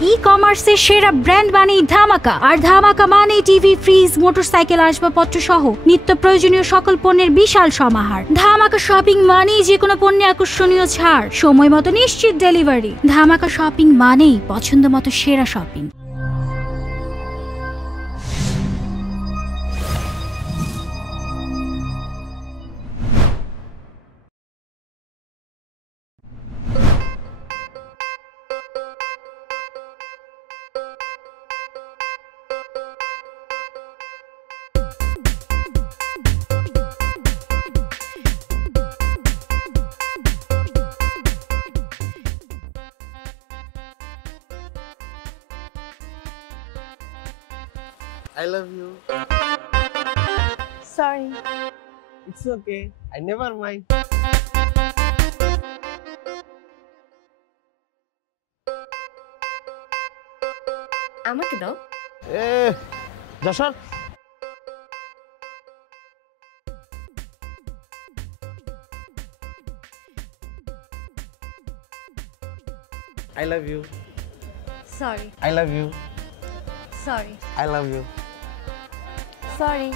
ই-কমার্সের সেরা ব্র্যান্ড মানেই ধামাকা, আর ধামাকা মানেই টিভি, ফ্রিজ, মোটরসাইকেল, আসবাবপত্র সহ নিত্য প্রয়োজনীয় সকল পণ্যের বিশাল সমাহার। ধামাকা শপিং মানেই যে কোনো পণ্যে আকর্ষণীয় ছাড়, সময় মতো নিশ্চিত ডেলিভারি। ধামাকা শপিং মানেই পছন্দ মতো সেরা shopping. I love you. Sorry. It's okay. I never mind. আমাকে দাও। Jessore I love you. Sorry. I love you. Sorry. I love you. Sorry.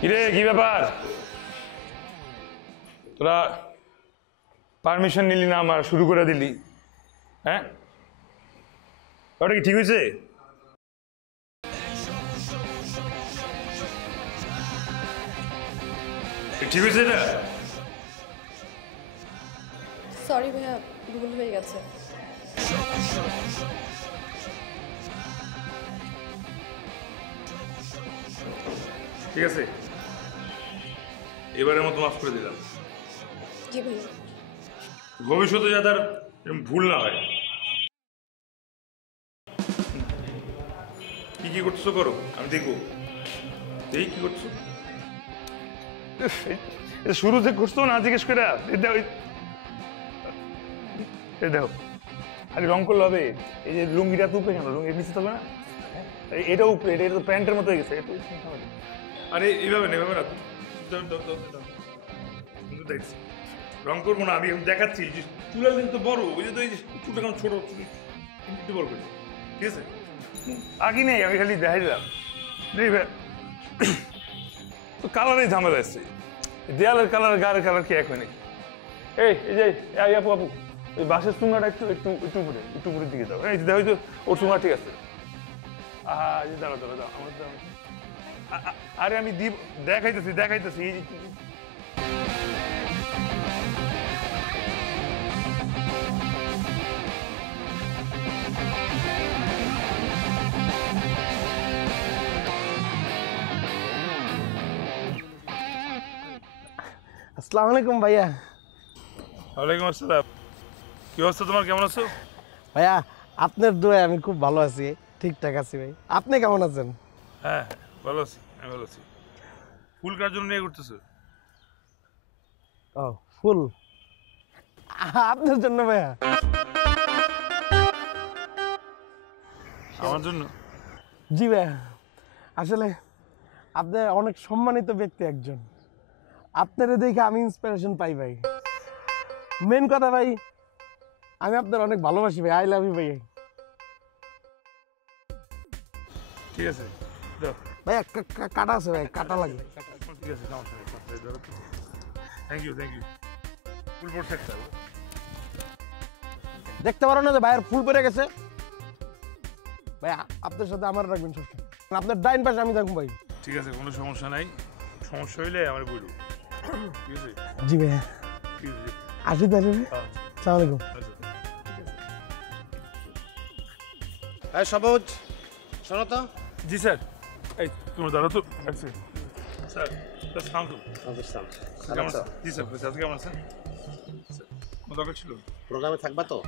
কিরে কি ব্যাপার? তোরা পারমিশন নিলি না, আমার শুরু করে দিলি। হ্যাঁ, ওটা কি ঠিক হয়েছে? ঠিক হয়েছে এটা? সরি ভাইয়া, ভুল হয়ে গেছে। ঠিক আছে, এবারের মতো মাফ করে দিলাম। জি ভাইয়া। ভবিষ্যতে যাতে আর ভুল না হয়। কি কি করছো করো, আমি দেখবো। এই কি করছো? শুরু যে করছো না জিজ্ঞেস করে দেখো, আরে রং করলে হবে। এই যে লুঙ্গিটা তো উপরে কেন, লুঙ্গির নিচে হবে না, এটা উপরে, এটা তো প্যান্টের মতো হয়ে গেছে। আরে এইভাবে না, এইভাবে না, দেখছি রং করবো না, আমি দেখাচ্ছি যে চুলের কিন্তু বড়, ওই যে তো এই যে চুলটা কেমন ছোট, একটু বড় করে, ঠিক আছে? আগে নেই, আমি খালি দেখাই দিলাম। তো কালারের ঝামেলা আসছে, দেয়ালের কালার গায়ের কালার কি এক হয় নাকি? এই যে আপু আপু, ওই বাসের চুঙ্গাটা একটু একটু একটু উপরের দিকে যাও। এই দেখো তো ওর চুঙ্গা ঠিক আছে। দাঁড়াও দাঁড়াও দাঁড়াও, আমার আরে আমি দিব, দেখাইতেছি এই যে আসসালামু আলাইকুম ভাইয়া। ওয়ালাইকুম আসসালাম। কি অবস্থা তোমার, কেমন আছো? ভাইয়া আপনার দোয়ায় আমি খুব ভালো আছি, ঠিকঠাক আছি ভাই। আপনি কেমন আছেন? হ্যাঁ ভালো আছি, আমি ভালো আছি। ফুল কার জন্য নিয়ে করতেছো? ও ফুল আপনার জন্য ভাইয়া। আমার জন্য? জি ভাইয়া, আসলে আপনি অনেক সম্মানিত ব্যক্তি একজন, আপনারে দেখে আমি ইন্সপিরেশন পাই ভাই। মেন কথা ভাই, আমি আপনার অনেক ভালোবাসি ভাই, আই লাভ ইউ ভাই। ঠিক আছে দাও ভাইয়া কাটা আছে ভাই, কাটা লাগবে। ঠিক আছে, সমস্যা নেই। থ্যাংক ইউ ফুল পড়ছে একটা। দেখতে পারো না যে ভাইয়ের ফুল পড়ে গেছে? ভাই আপনার সাথে আমার রাখবেন সবসময়, আপনার ডাইন পাশে আমি থাকবো ভাই। ঠিক আছে, কোনো সমস্যা নাই, সমস্যা হইলে আমার বলবো। ঠিক আছে? জি ভাইয়া, ঠিক আছে। আসি তাহলে। হ্যাঁ। আসসালামু আলাইকুম। হ্যাঁ সবুজ, শোনো তো। জি স্যার। এই তোমার দাদা তো আছে স্যার, সালাম তো। কেমন আছেন? জি স্যার, আজকে কেমন আছেন? কোনো দরকার ছিল? প্রোগ্রামে থাকবা তো?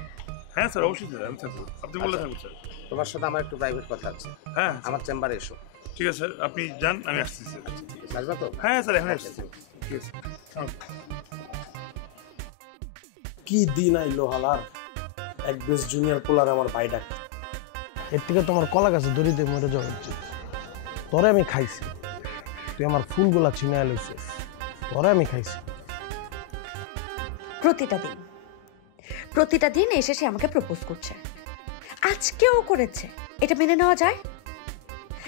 হ্যাঁ স্যার, অবশ্যই স্যার, আমি থাকবো, আপনি বললে থাকবো স্যার। তোমার সাথে আমার একটু প্রাইভেট কথা আছে। হ্যাঁ আমার চেম্বারে এসো। ঠিক আছে স্যার, আপনি যান, আমি আসছি স্যার। আসবা তো? হ্যাঁ স্যার, এখন আসছি। ঠিক আছে। কি দিন আইলো হালার, এক বেশ জুনিয়র পোলার আমার ভাই ডাক। এর থেকে তোমার কলা গাছে দড়িতে মরে যাওয়া উচিত। তোরে আমি খাইছি, তুই আমার ফুলগুলা ছিনায় লইছিস, তোরে আমি খাইছি। প্রতিটা দিন এসে সে আমাকে প্রপোজ করছে, আজকেও করেছে। এটা মেনে নেওয়া যায়?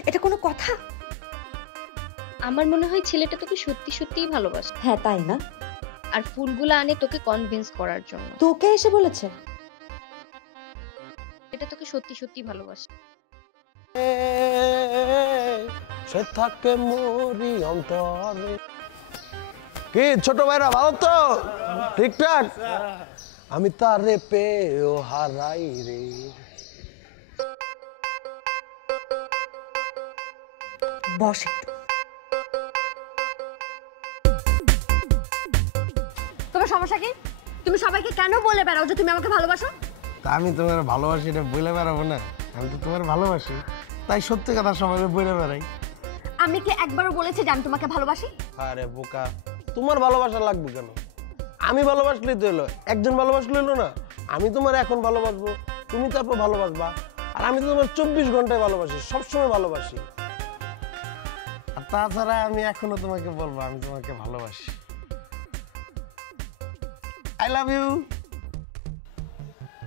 এটা কোনো কথা? আমার মনে হয় ছেলেটা তোকে সত্যি সত্যিই ভালোবাসে। হ্যাঁ তাই না? আর ফুলগুলো আনে তোকে কনভিন্স করার জন্য। তোকে এসে বলেছে এটা তোকে সত্যি সত্যি ভালোবাসে। সে থাকে মরি অন্তরে। কি ছোট ভাইরা ভালো তো? ঠিকঠাক? আমি তারে পেয়েও হারাই রে। বস একটু। তোমার সমস্যা কি? তুমি সবাইকে কেন বলে বেড়াও যে তুমি আমাকে ভালোবাসো? তা আমি তোমার ভালোবাসি, এটা বলে বেড়াবো না? আমি তো তোমার ভালোবাসি, তাই সত্যি কথা সবাই বলে বেড়াই। আমি কি একবারও বলেছি যে আমি তোমাকে ভালোবাসি? আরে বোকা, তোমার ভালোবাসা লাগবে কেন? আমি ভালোবাসলেই তো এলো, একজন ভালোবাসলে এলো না? আমি তোমার এখন ভালোবাসবো, তুমি তারপর ভালোবাসবা। আর আমি তো তোমার 24 ঘন্টায় ভালোবাসি, সবসময় ভালোবাসি। আর তাছাড়া আমি এখনো তোমাকে বলবো আমি তোমাকে ভালোবাসি। I love you.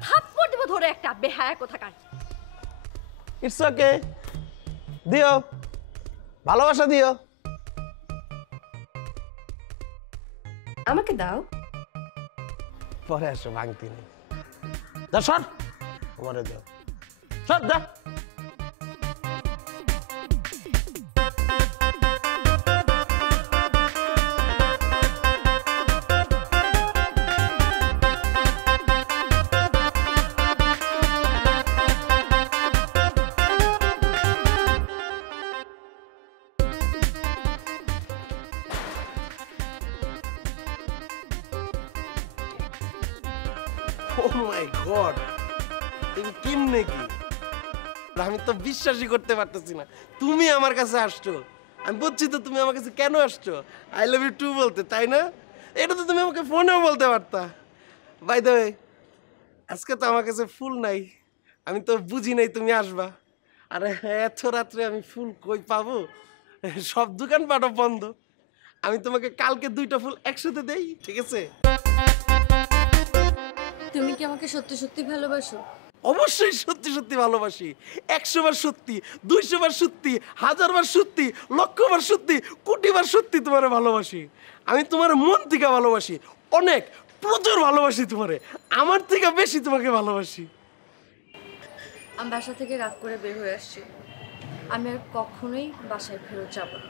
থাপ্পড় দিব ধরে একটা, বেহায়া কোথাকার। ইটস ওকে, দিও, ভালোবাসা দিও। আমাকে দাও। পরে আসো, ভাঙতি নেই। যা সর, তোমারে দাও, সর যা। Oh my God! তুমি কেমনে কি? আমি তো বিশ্বাসই করতে পারতেছি না তুমি আমার কাছে আসছো। আমি বুঝছি তো তুমি আমার কাছে কেন আসছো, আই লাভ ইউ টু বলতে, তাই না? এটা তো তুমি আমাকে ফোনেও বলতে পারতা। বাই দ্য ওয়ে, আজকে তো আমার কাছে ফুল নাই, আমি তো বুঝি নাই তুমি আসবা। আরে এত রাত্রে আমি ফুল কই পাবো? সব দোকানপাটও বন্ধ। আমি তোমাকে কালকে 2টা ফুল একসাথে দেই, ঠিক আছে? তুমি কি আমাকে সত্যি সত্যি ভালোবাসো? অবশ্যই সত্যি সত্যি ভালোবাসি। 100 বার সত্যি, 200 বার সত্যি, 1000 বার সত্যি, লক্ষ বার সত্যি, কোটি বার সত্যি তোমারে ভালোবাসি। আমি তোমার মন থেকে ভালোবাসি, অনেক প্রচুর ভালোবাসি তোমারে, আমার থেকে বেশি তোমাকে ভালোবাসি। আমি বাসা থেকে রাগ করে বের হয়ে আসছি। আমি আর কখনোই বাসায় ফেরত যাব না।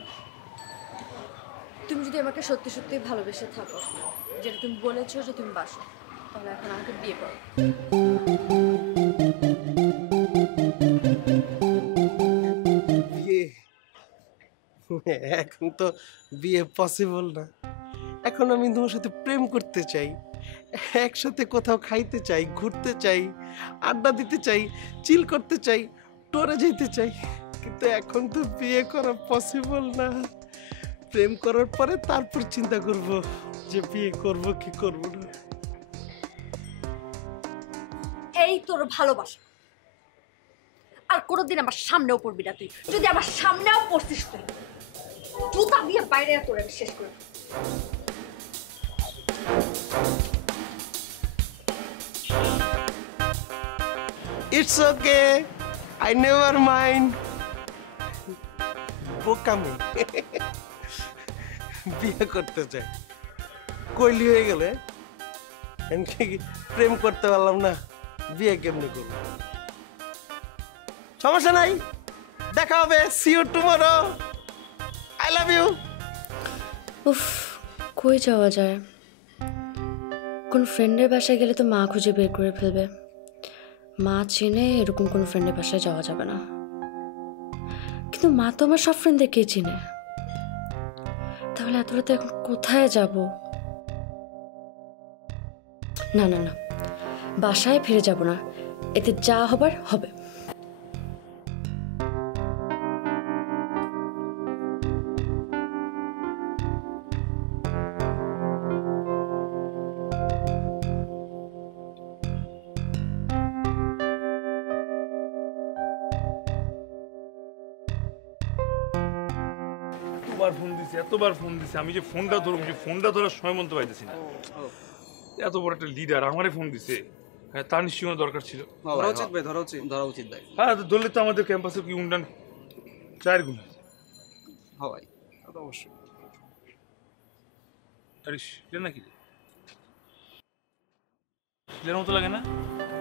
তুমি যদি আমাকে সত্যি সত্যি ভালোবেসে থাকো, যেটা তুমি বলেছো যে তুমি বাসো, তাহলে এখন আমাকে বিয়ে করো। বিয়ে? এখন তো বিয়ে পসিবল না। এখন আমি তোমার সাথে প্রেম করতে চাই, একসাথে কোথাও খাইতে চাই, ঘুরতে চাই, আড্ডা দিতে চাই, চিল করতে চাই, টোরে যেতে চাই। কিন্তু এখন তো বিয়ে করা পসিবল না। প্রেম করার পরে তারপর চিন্তা করব যে বিয়ে করব কি করব না। এই তোর ভালোবাসা। আর কোনোদিন আমার সামনেও পড়বি না তুই। যদি আমার সামনেও পড়ছিস তুই, জুতা দিয়ে বাইরে তোর আমি শেষ করে দেব। It's okay, I never mind. বোকামি। বিয়ে করতে চাই, কইলি হয়ে গেলে প্রেম করতে পারলাম না, বিয়ে কেমনি করব? সমস্যা নাই, দেখা হবে। See you tomorrow. I love you. উফ, কই যাওয়া যায়? কোন ফ্রেন্ডের বাসায় গেলে তো মা খুঁজে বের করে ফেলবে। মা চেনে এরকম কোনো ফ্রেন্ডের বাসায় যাওয়া যাবে না। কিন্তু মা তো আমার সব ফ্রেন্ডদেরকেই চিনে। তাহলে এত রাতে এখন কোথায় যাব? না না না, বাসায় ফিরে যাব না। এতে যা হবার হবে। এতবার ফোন দিছি আমি, যে ফোনটা ধরুন, যে ফোনটা ধরার সময় মতো পাইতেছি না। এত বড় একটা লিডার আমারে ফোন দিছে, হ্যাঁ তার নিশ্চয়ই কোনো দরকার ছিল। ধরা উচিত ভাই। হ্যাঁ ধরলে তো আমাদের ক্যাম্পাসে কি উন্ডান 4 গুণ হয়েছে। হ্যাঁ ভাই, তা তো অবশ্যই। আরে এটা নাকি শিলের মতো লাগে না?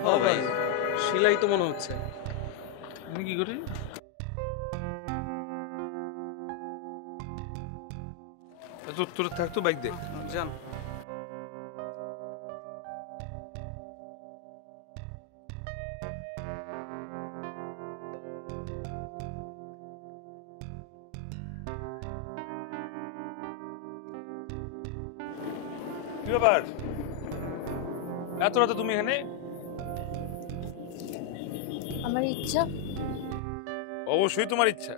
হ্যাঁ ভাই, শিলাই তো মনে হচ্ছে। তুমি কি করে? তোর থাকতো বাইক দেখ। জান কি ব্যাপার, এত রাতে তুমি এখানে? আমার ইচ্ছা। অবশ্যই তোমার ইচ্ছা।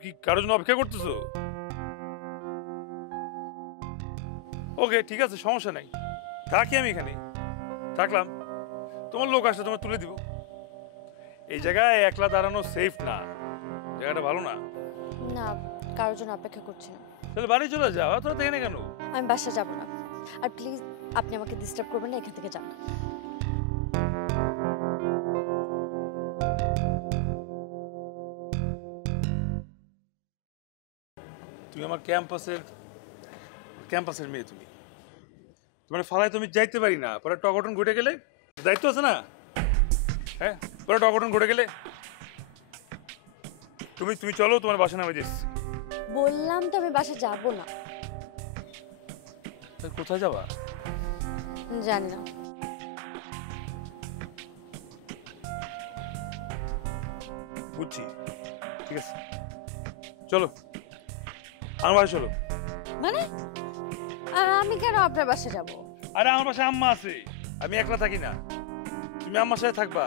কি কারোর জন্য অপেক্ষা করতেছো? ওকে ঠিক আছে, সমস্যা নাই, থাকি আমি এখানে। থাকলাম, তোমার লোক আসলে তোমার তুলে দিব। এই জায়গায় একলা দাঁড়ানো সেফ না, জায়গাটা ভালো না। না, কারোর জন্য অপেক্ষা করছি না। তাহলে বাড়ি চলে যাও, তোরা তো এখানে কেন? আমি বাসা যাব না। আর প্লিজ আপনি আমাকে ডিস্টার্ব করবেন না, এখান থেকে যান। তুমি আমার ক্যাম্পাসের মেয়ে, তুমি তোমার ফালায় তুমি যাইতে পারি না। পরে টকটন ঘটে গেলে দায়িত্ব আছে না? হ্যাঁ, পরে টকটন ঘটে গেলে তুমি চলো, তোমার বাসা নামে দিচ্ছি। বললাম তো আমি বাসা যাব না। কোথায় যাবা? জানি না। বুঝছি, ঠিক আছে চলো আমার বাসায় চলো। মানে আমি কেন আপনার বাসা যাব? আরে আমার বাসায় আম্মা আছে, আমি একলা থাকি না। তুমি আম্মার সাথে থাকবা,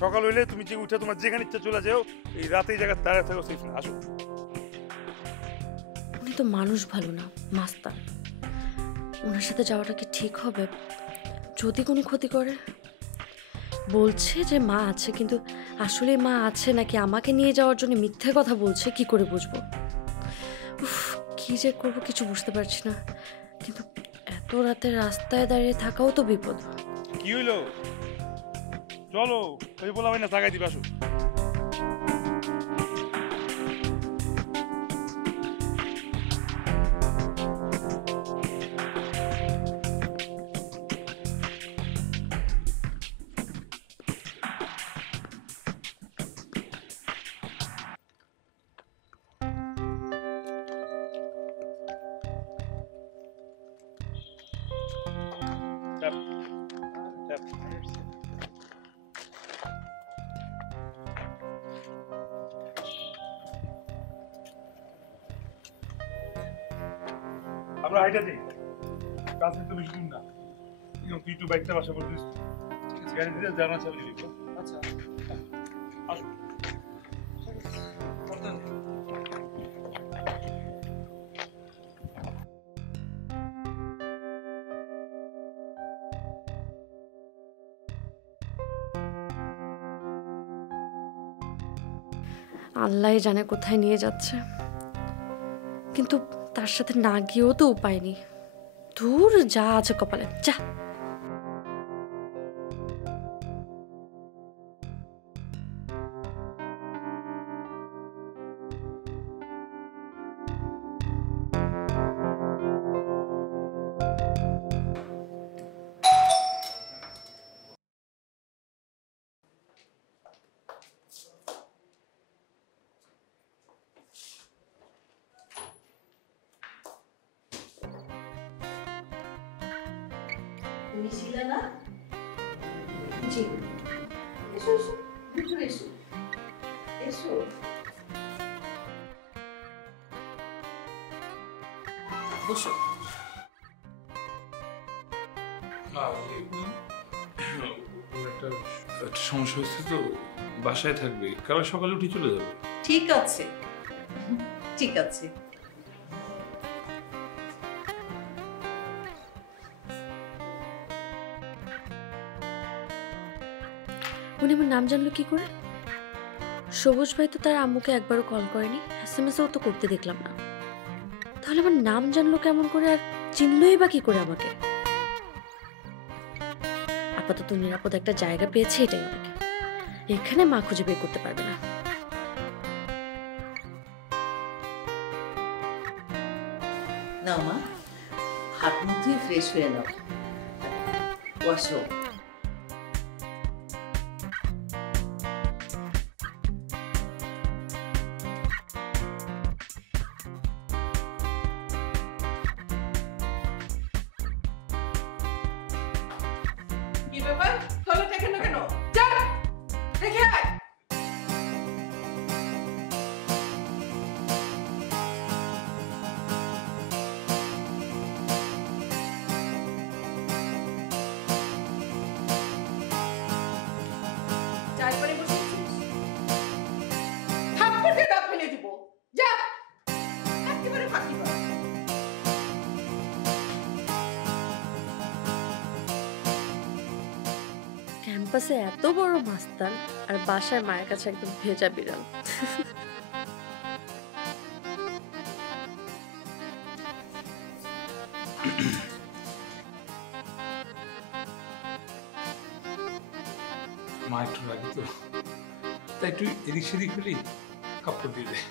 সকাল হইলে তুমি যে উঠে তোমার যেখানে ইচ্ছা চলে যাও, এই রাতে এই জায়গায় দাঁড়িয়ে থাকো, সেফ না। আসো। উনি তো মানুষ ভালো না, মাস্তান। ওনার সাথে যাওয়াটা কি ঠিক হবে? যদি কোনো ক্ষতি করে? বলছে যে মা আছে, কিন্তু আসলে মা আছে নাকি আমাকে নিয়ে যাওয়ার জন্য মিথ্যে কথা বলছে, কি করে বুঝবো? উফ, কি যে করবো কিছু বুঝতে পারছি না। কিন্তু এত এত রাতে রাস্তায় দাঁড়িয়ে থাকাও তো বিপদ। কি হইলো? চলো ওই বলাবে না, তাকাই দিবা। আসো। আমরা হাইটা দিই, কাছে তো বেশি দূর না। তুই একটু বাইকটা বাসা করে দিস, গাড়ি দিতে জানা চাবি দিবি। আচ্ছা আসো। আল্লাহ জানে কোথায় নিয়ে যাচ্ছে, কিন্তু তার সাথে না গিয়েও তো উপায় নেই। দূর, যা আছে কপালে, যা। তুমি ছিলে না? জি। এসো এসো, ভিতরে এসো, এসো। বসো। একটা সমস্যা হচ্ছে তো, বাসায় থাকবে, কাল সকালে উঠে চলে যাবে। ঠিক আছে, ঠিক আছে। উনি আমার নাম জানলো কি করে? সবুজ ভাই তো তার আম্মুকে একবারও কল করেনি, SMS-ও তো করতে দেখলাম না। তাহলে আমার নাম জানলো কেমন করে, আর চিনলই বা কি করে আমাকে? আপাতত নিরাপদ একটা জায়গা পেয়েছে, এটাই অনেক। এখানে মা খুঁজে বের করতে পারবে না। নাও মা, হাত মুখ ধুয়ে ফ্রেশ হয়ে নাও। বসো। কি ব্যাপার? টয়লেট দেখেন না কেন? যা দেখে আয়। চারপারে বসেছিস, থাপ্পড় দিয়ে দাঁত ফেলে দিব। যা, একেবারে ফাঁকি কর। ক্যাম্পাসে এত বড় মাস্তান, আর বাসায় মায়ের কাছে একদম ভেজা বিড়াল। মা একটু রাখি তো, তাই একটু এদিক সেদিক হলেই কাপড় দিয়ে দেয়।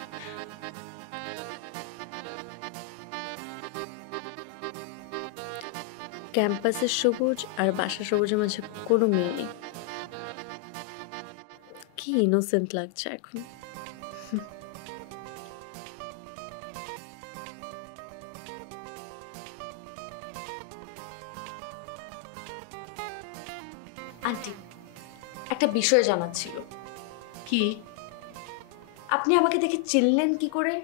ক্যাম্পাসের সবুজ আর বাসার সবুজের মাঝে কোনো মেয়ে নেই। কি ইনোসেন্ট লাগছে এখন। আন্টি, একটা বিষয় জানার ছিল। কি? আপনি আমাকে দেখে চিনলেন কি করে,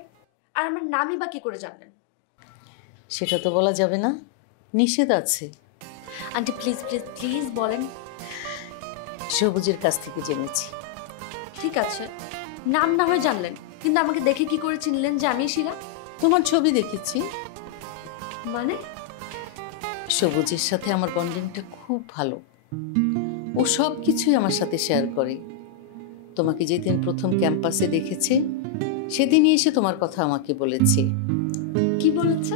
আর আমার নামই বা কি করে জানলেন? সেটা তো বলা যাবে না, নিষেধ আছে। আন্টি প্লিজ প্লিজ প্লিজ বলেন। সবুজের কাছ থেকে জেনেছি। ঠিক আছে, নাম না হয় জানলেন, কিন্তু আমাকে দেখে কি করে চিনলেন যে আমি শিলা? তোমার ছবি দেখেছি। মানে? সবুজের সাথে আমার বন্ডিংটা খুব ভালো। ও সব কিছুই আমার সাথে শেয়ার করে। তোমাকে যেদিন প্রথম ক্যাম্পাসে দেখেছে, সেদিনই এসে তোমার কথা আমাকে বলেছে। কি বলেছে?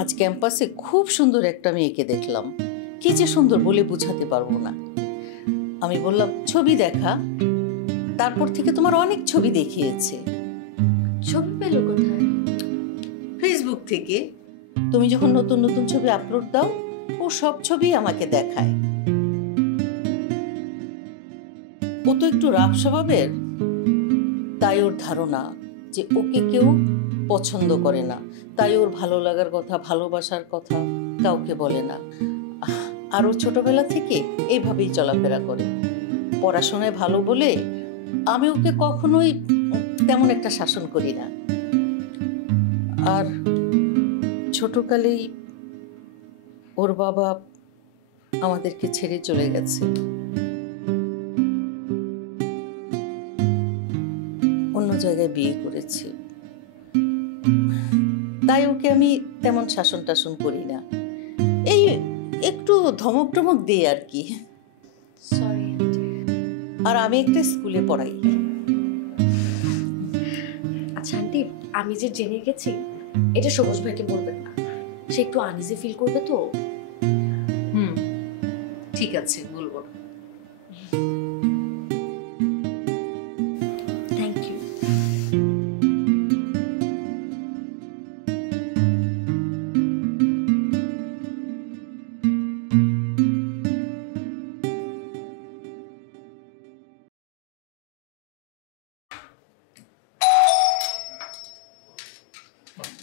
আজ ক্যাম্পাসে খুব সুন্দর একটা মেয়েকে দেখলাম, কি যে সুন্দর বলে বোঝাতে পারবো না। আমি বললাম ছবি দেখা, তারপর থেকে তোমার অনেক ছবি দেখিয়েছে। ছবি পেলো কোথায়? ফেসবুক থেকে। তুমি যখন নতুন নতুন ছবি আপলোড দাও, ও সব ছবি আমাকে দেখায়। ও তো একটু রাফ স্বভাবের, তাই ওর ধারণা যে ওকে কেউ পছন্দ করে না, তাই ওর ভালো লাগার কথা, ভালোবাসার কথা কাউকে বলে না। আর ও ছোটবেলা থেকে এইভাবেই চলাফেরা করে। পড়াশোনায় ভালো বলে আমি ওকে কখনোই তেমন একটা শাসন করি না। আর ছোটকালেই ওর বাবা আমাদেরকে ছেড়ে চলে গেছে। অন্য জায়গায় বিয়ে করেছি, তাই ওকে আমি তেমন শাসন টাসন করি না, এই একটু ধমক টমক দিই আর কি। সরি। আর আমি একটা স্কুলে পড়াই। আচ্ছা আন্টি, আমি যে জেনে গেছি এটা সবুজ ভাইকে বলবেন না, সে একটু আনইজি ফিল করবে তো। ঠিক আছে, বলবো না। Thank you.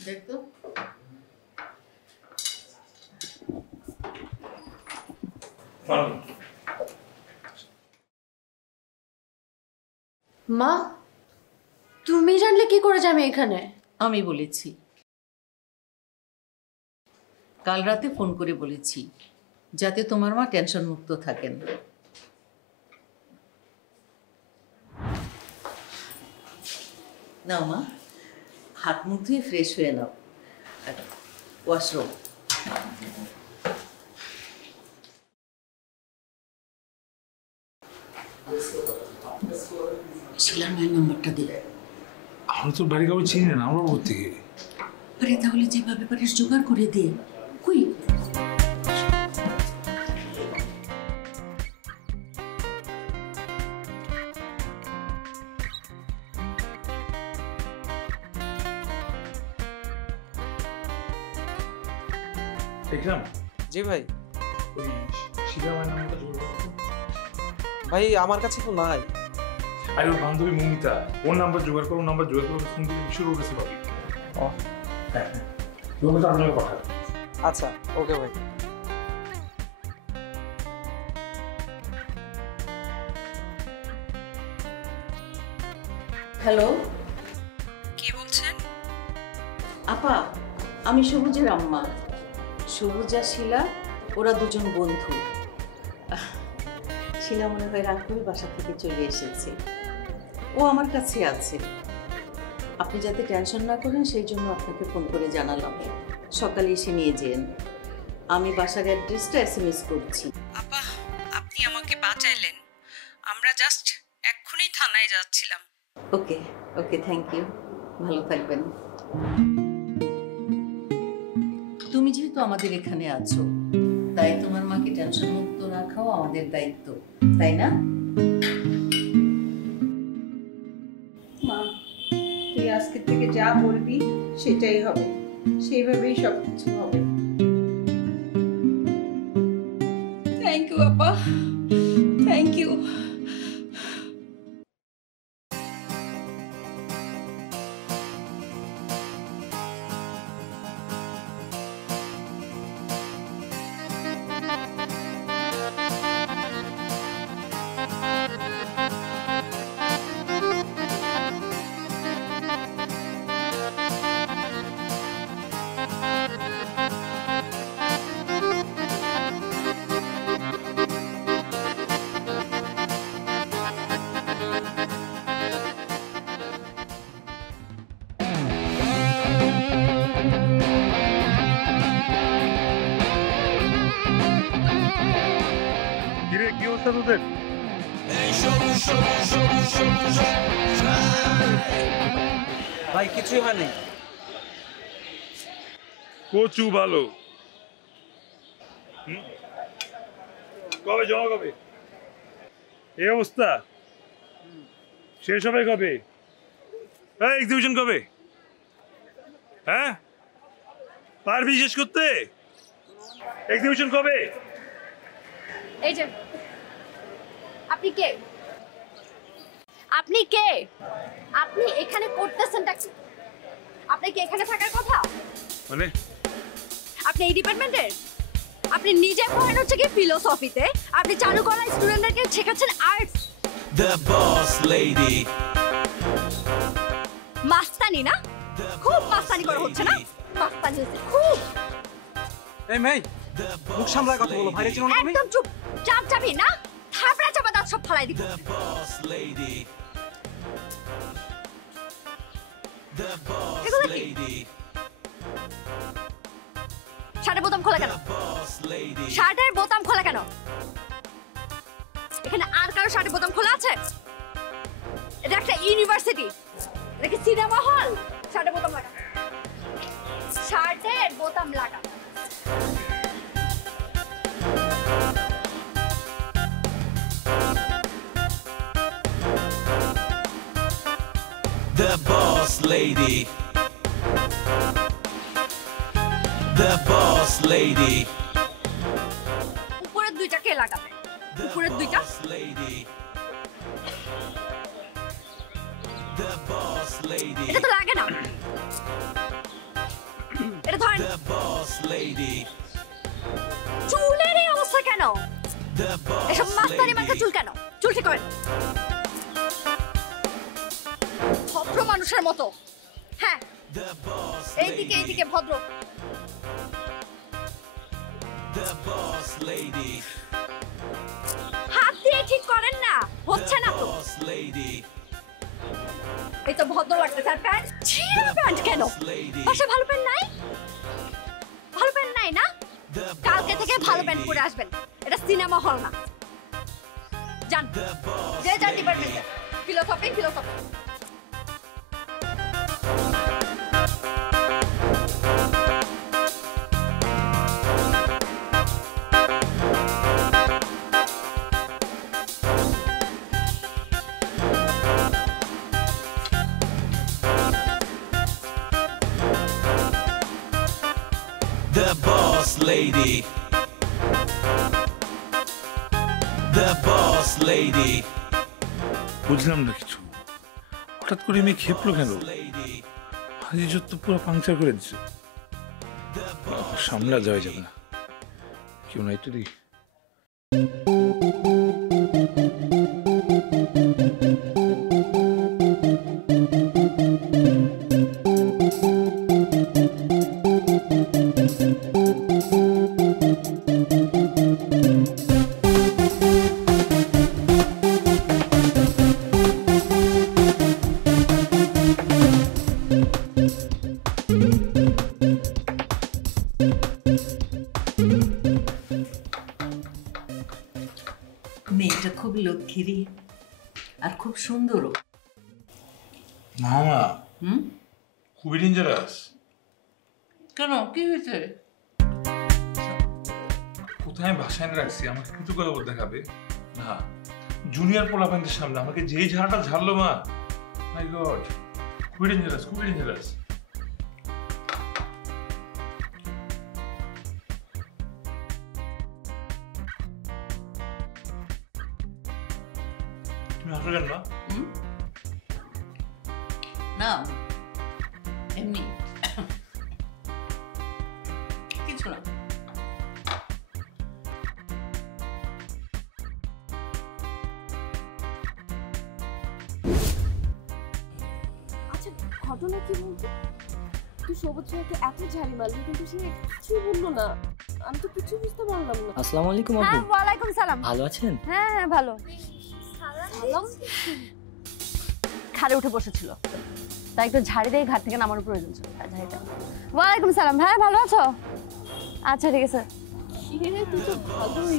দেখতো মা, তুমি জানলে কি করে যাবে এখানে? আমি বলেছি, কাল রাতে ফোন করে বলেছি যাতে তোমার মা টেনশন মুক্ত থাকেন। নাও মা, হাত মুখ ধুয়ে ফ্রেশ হয়ে নাও। ওয়াশরুম। শিলার মায়ের নাম্বারটা দিলে। আমরা তোর বাড়ি কাউকে চিনি না, আমরা ওর থেকে। আরে তাহলে যেভাবে পারিস জোগাড় করে দে। কই দেখলাম। জি ভাই। ওই শিলা মায়ের নাম্বারটা জোগাড় করো। ভাই আমার কাছে তো নাই। আরে ওর বান্ধবী মমিতা, ওর নাম্বার জোগাড় করো, নাম্বার জোগাড় করে ফোন দিলে বিশুর ওর কাছে পাবি। ও হ্যাঁ, তোমাকে আপনাকে পাঠাবো। আচ্ছা, ওকে ভাই। হ্যালো, কে বলছেন? আপা, আমি সবুজের আম্মা। সবুজ আর শিলা ওরা দুজন বন্ধু। শিলা মনে হয় রাগ করে বাসা থেকে চলে এসেছে, ও আমার কাছে আছে। আপনি যাতে টেনশন না করেন সেই জন্য আপনাকে ফোন করে জানালাম। সকালে এসে নিয়ে যেন। আমি বাসার অ্যাড্রেসটা SMS করছি। আপা, আপনি আমাকে বাঁচাইলেন। আমরা জাস্ট এক্ষুনি থানায় যাচ্ছিলাম। ওকে ওকে, থ্যাংক ইউ। ভালো থাকবেন। তুমি যেহেতু আমাদের এখানে আছো, তাই তোমার মাকে টেনশন মুক্ত রাখাও আমাদের দায়িত্ব, তাই না? মা, তুই আজকে থেকে যা বলবি সেটাই হবে, সেইভাবেই সব কিছু হবে। থ্যাংক ইউ আপা, থ্যাংক ইউ। কি অবস্থা তোদের? ভাই কিছুই হয়নি। কচু ভালো। কবে জমা কবে? এই অবস্থা শেষ হবে কবে? এক্সিবিশন কবে? হ্যাঁ পারবি শেষ করতে? এক্সিবিশন কবে? এই যে আপনি কে? আপনি কে? আপনি এখানে করতেছেনটা কি? আপনি কি এখানে থাকার কথা? মানে আপনি এই ডিপার্টমেন্টের? আপনি নিজে পড়েন হচ্ছে কি ফিলোসফিতে, আপনি চারুকলা স্টুডেন্টদেরকে শেখাচ্ছেন আর্টস। The boss lady. মাস্তানি না? খুব মাস্তানি করা হচ্ছে না? মাস্তানি হচ্ছে খুব। এই মেই মুখ সামলায় কথা বলো, ভাইরে চিনো না তুমি? একদম চুপ। চাপ চাবি না? থাপড়া চাপা দাঁত সব ফালাই দিব। The boss lady. The boss lady. শার্টের বোতাম খোলা কেন? শার্টের বোতাম খোলা কেন? এখানে আর কারো শার্টের বোতাম খোলা আছে? এটা একটা ইউনিভার্সিটি, এটা কি সিনেমা হল? শার্টের বোতাম লাগা, শার্টের বোতাম লাগা। The boss lady. The boss lady. উপরের দুইটা কে লাগাবে? উপরের দুইটা? The boss lady. এটা তো লাগে না। এটা ধরেন। The boss lady. চুলের এই অবস্থা কেন? The boss এসব মাস্তানি মার্কা চুল কেন? চুল ঠিক করেন ভদ্র মানুষের মতো। হ্যাঁ এইদিকে এইদিকে ভদ্র। The boss lady. হাত দিয়ে ঠিক করেন না, হচ্ছে না তো। Boss lady. এই তো ভদ্র লাগছে। স্যার প্যান্ট ছিঁড়া প্যান্ট কেন? পাশে ভালো প্যান্ট নাই? ভালো প্যান্ট নাই না? কালকে থেকে ভালো প্যান্ট পরে আসবেন। এটা সিনেমা হল না। যান যে যার ডিপার্টমেন্টে। Philosophy philosophy. The boss lady. The boss lady. বুঝলাম না কিছু, হঠাৎ করে মেয়ে খেপলো কেন? হাজি তো পুরো পাংচার করে দিচ্ছে। সামলা যাওয়া যাবে না, কেউ নাই তো দেখি। মেয়েটা খুব লক্ষ্মীরই আর খুব সুন্দরও। না মা, খুবই ডেঞ্জারাস। কেন, কি হয়েছে? কোথায় বাসায় রাখছি, আমাকে কৃতজ্ঞতা বোধ দেখাবে না? জুনিয়র পোলাপানদের সামনে আমাকে যেই ঝাড়টা ঝাড়লো মা, মাই গড, খুবই ডেঞ্জারাস, খুবই ডেঞ্জারাস। তুমি হাসো কেন মা? না এমনি কিছু না। আচ্ছা ঘটনা কি বলতো? তুই সবুজ ভাইকে এত ঝাড়ি মারলি কিন্তু সে কিছুই বললো না। আমি তো কিছু বুঝতে পারলাম না। আসসালামু আলাইকুম আপু। হ্যাঁ ওয়ালাইকুম সালাম। ভালো আছেন? হ্যাঁ হ্যাঁ ভালো। সালাম। খাড়ে উঠে বসেছিল, তাই একটু ঝাড়ি দিয়ে ঘাট থেকে নামানোর প্রয়োজন ছিল। ঝাড়িটা। ওয়ালাইকুম সালাম। হ্যাঁ ভালো আছো? আচ্ছা ঠিক আছে। তুই তো ভালোই।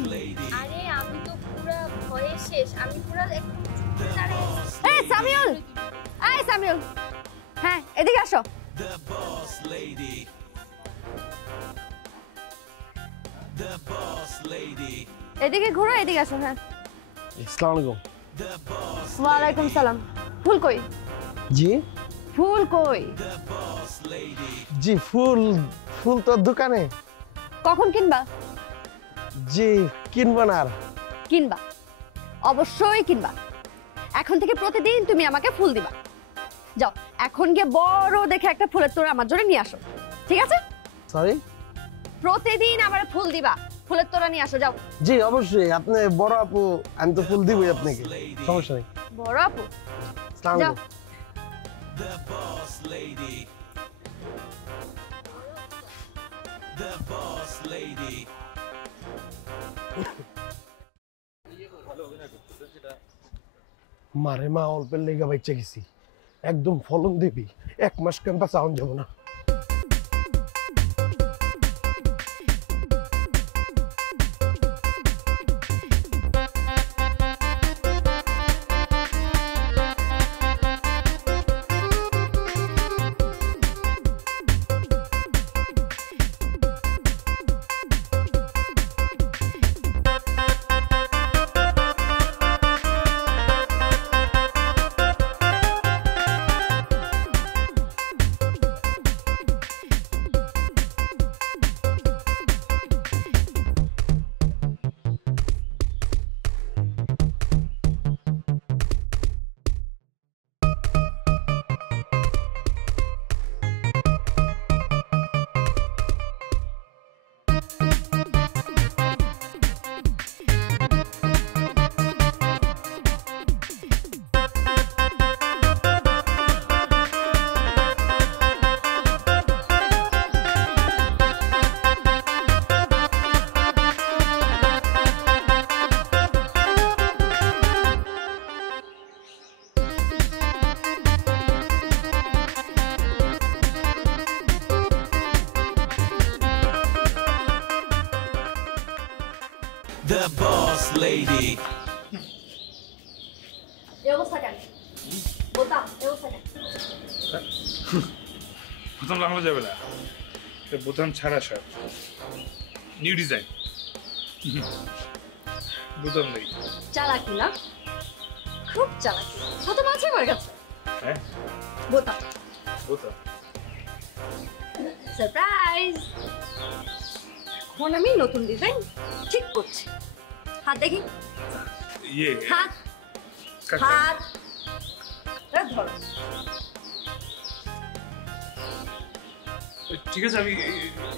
আরে আমি তো পুরো ভয়ে শেষ, আমি পুরো একদম এই সামিউল, এই সামিউল, হ্যাঁ এদিকে আসো। The boss lady. এদিকে ঘোরো, এদিকে আসো। হ্যাঁ, আসসালামু আলাইকুম। The boss. ওয়ালাইকুম সালাম। ফুল কই? জি ফুল কই? The boss lady. জি ফুল তো দোকানে। কখন কিনবা? জি কিনবো না আর। কিনবা, অবশ্যই কিনবা। এখন থেকে প্রতিদিন তুমি আমাকে ফুল দিবা। যাও এখন গিয়ে বড় দেখে একটা ফুলের তোড়া আমার জন্য নিয়ে আসো, ঠিক আছে? সরি? প্রতিদিন আমার ফুল দিবা, ফুলের তোড়া নিয়ে আসো। যাও। জি অবশ্যই, আপনি বড় আপু, আমি তো ফুল দিবই আপনাকে, সমস্যা নেই। বড় আপু, আসসালামু যাও। আলাইকুম। The boss lady. The boss lady. মারে মা অল্পের লেগা বাইচা গেছি, একদম ফলন দেবি, 1 মাস ক্যাম্পাস আউন যাব না। The boss lady. এই অবস্থা কেন? বলতাম এই অবস্থা কেন? বোতাম লাগানো যাবে না, বোতাম ছাড়া শার্ট, নিউ ডিজাইন, বোতাম নেই। চালাকি না, খুব চালাকি। বোতাম আছে আমার কাছে। হ্যাঁ বোতাম, বোতাম। সারপ্রাইজ। এখন আমি নতুন ডিজাইন ঠিক করছি। হাত দেখি, ইয়ে হাত হাত ধরো। ঠিক আছে, আমি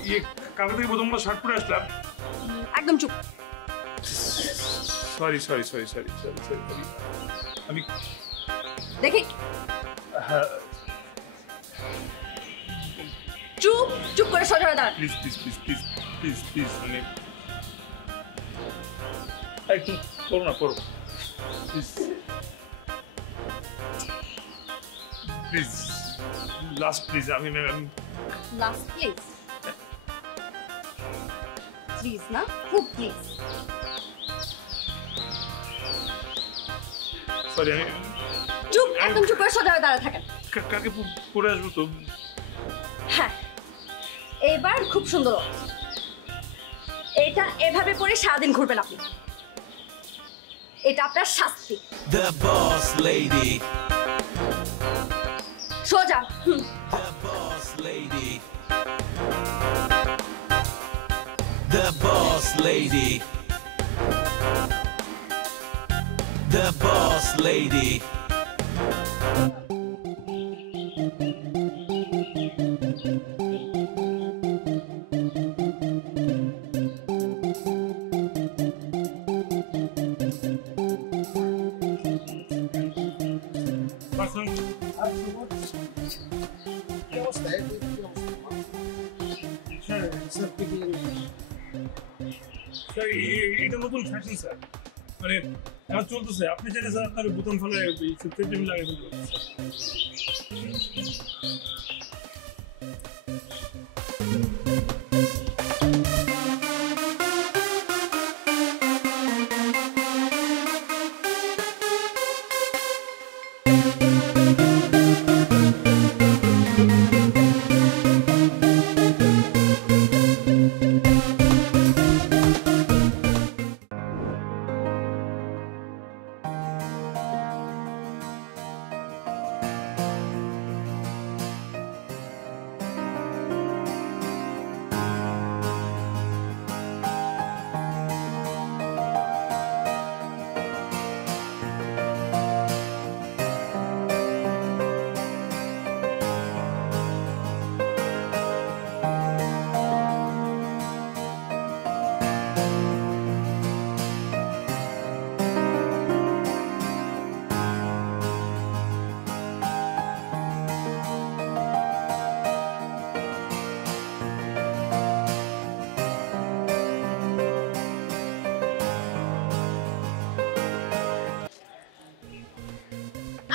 ইয়ে কালকে থেকে বোতামগুলো শার্ট পরে আসলাম। একদম চুপ। Sorry sorry sorry sorry sorry sorry আমি দেখি, হ্যাঁ চুপ চুপ করে সোজা হয়ে দাঁড়া। Please please please please please please, মানে একটু পড়ো না, পড়ো প্লিজ প্লিজ, লাস্ট প্লিজ। আমি লাস্ট প্লিজ, প্লিজ না, খুব প্লিজ। সরি, আমি চুপ, একদম চুপ করে সোজা হয়ে দাঁড়া থাকেন। কাকে পরে আসবো তো? হ্যাঁ, এবার খুব সুন্দর। এটা এভাবে পরে সারাদিন ঘুরবেন আপনি, এটা আপনার শাস্তি। The boss lady. সোজা। The boss lady. The boss lady. The boss lady. এটা নতুন ফ্যাশন স্যার, মানে এখন চলতেছে। আপনি চাইলে স্যার আপনার বোতাম ফলে সেপ্টেম্বর লাগাই ফেলতে পারেন স্যার।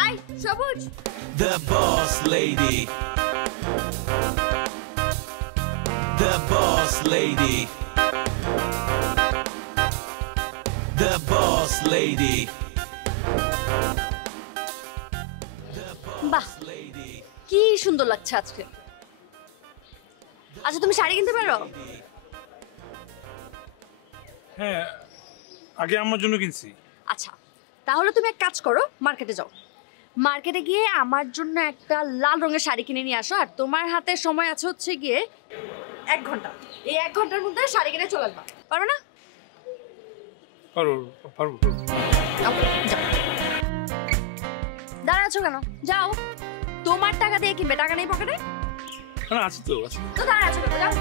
এই সবুজ The boss lady. The boss lady. The boss lady. বাহ কি সুন্দর লাগছে আজকে। আচ্ছা তুমি শাড়ি কিনতে পারো? হ্যাঁ আগে আমার জন্য কিনছি। আচ্ছা তাহলে তুমি এক কাজ করো, মার্কেটে যাও, মার্কেটে গিয়ে আমার জন্য একটা লাল রঙের শাড়ি কিনে নিয়ে আসো। আর তোমার হাতে সময় আছে হচ্ছে গিয়ে 1 ঘন্টা। এই 1 ঘন্টার মধ্যে শাড়ি কিনে চলে আসবা, পারবে না? পারবো পারবো। দাঁড়া আছো কেন? যাও, তোমার টাকা দিয়ে কিনবে, টাকা নেই পকেটে? না আছে তো, আছে তো দাঁড়া আছো কেন? যাও।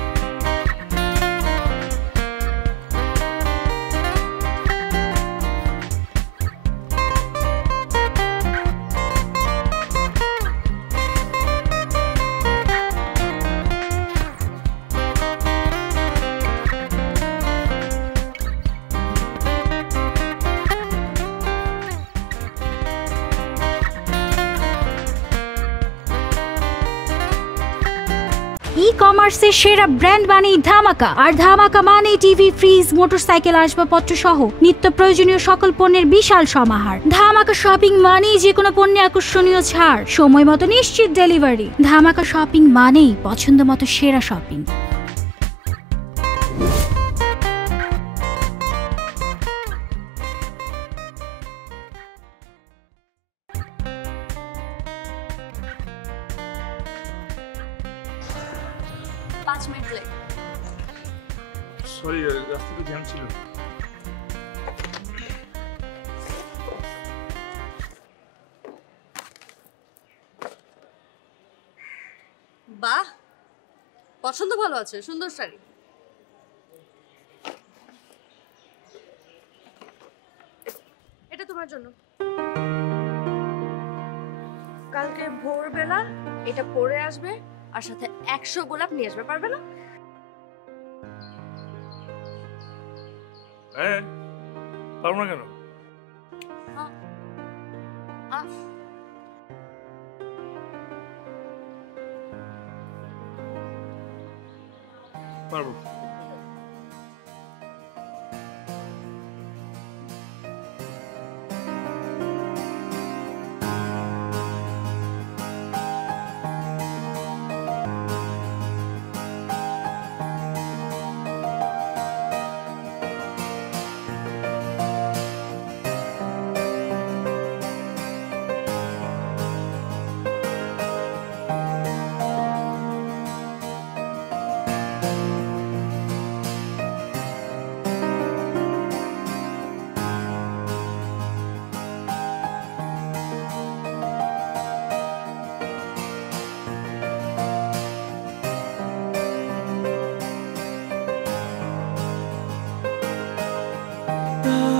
ই কমার্সের সেরা ব্র্যান্ড মানেই ধামাকা, আর ধামাকা মানেই টিভি, ফ্রিজ, মোটরসাইকেল, আসবাবপত্র সহ নিত্য প্রয়োজনীয় সকল পণ্যের বিশাল সমাহার। ধামাকা শপিং মানেই যে কোনো পণ্যে আকর্ষণীয় ছাড়, সময় মতো নিশ্চিত ডেলিভারি। ধামাকা শপিং মানেই পছন্দ মতো সেরা শপিং। সরি রাস্তাতে জ্যাম ছিল। বাহ পছন্দ ভালো আছে, সুন্দর শাড়ি। এটা তোমার জন্য। কালকে ভোরবেলা এটা পরে আসবে আর সাথে 100 গোলাপ নিয়ে আসবে, পারবে না? হ্যাঁ পারবো না কেন? পারবো। The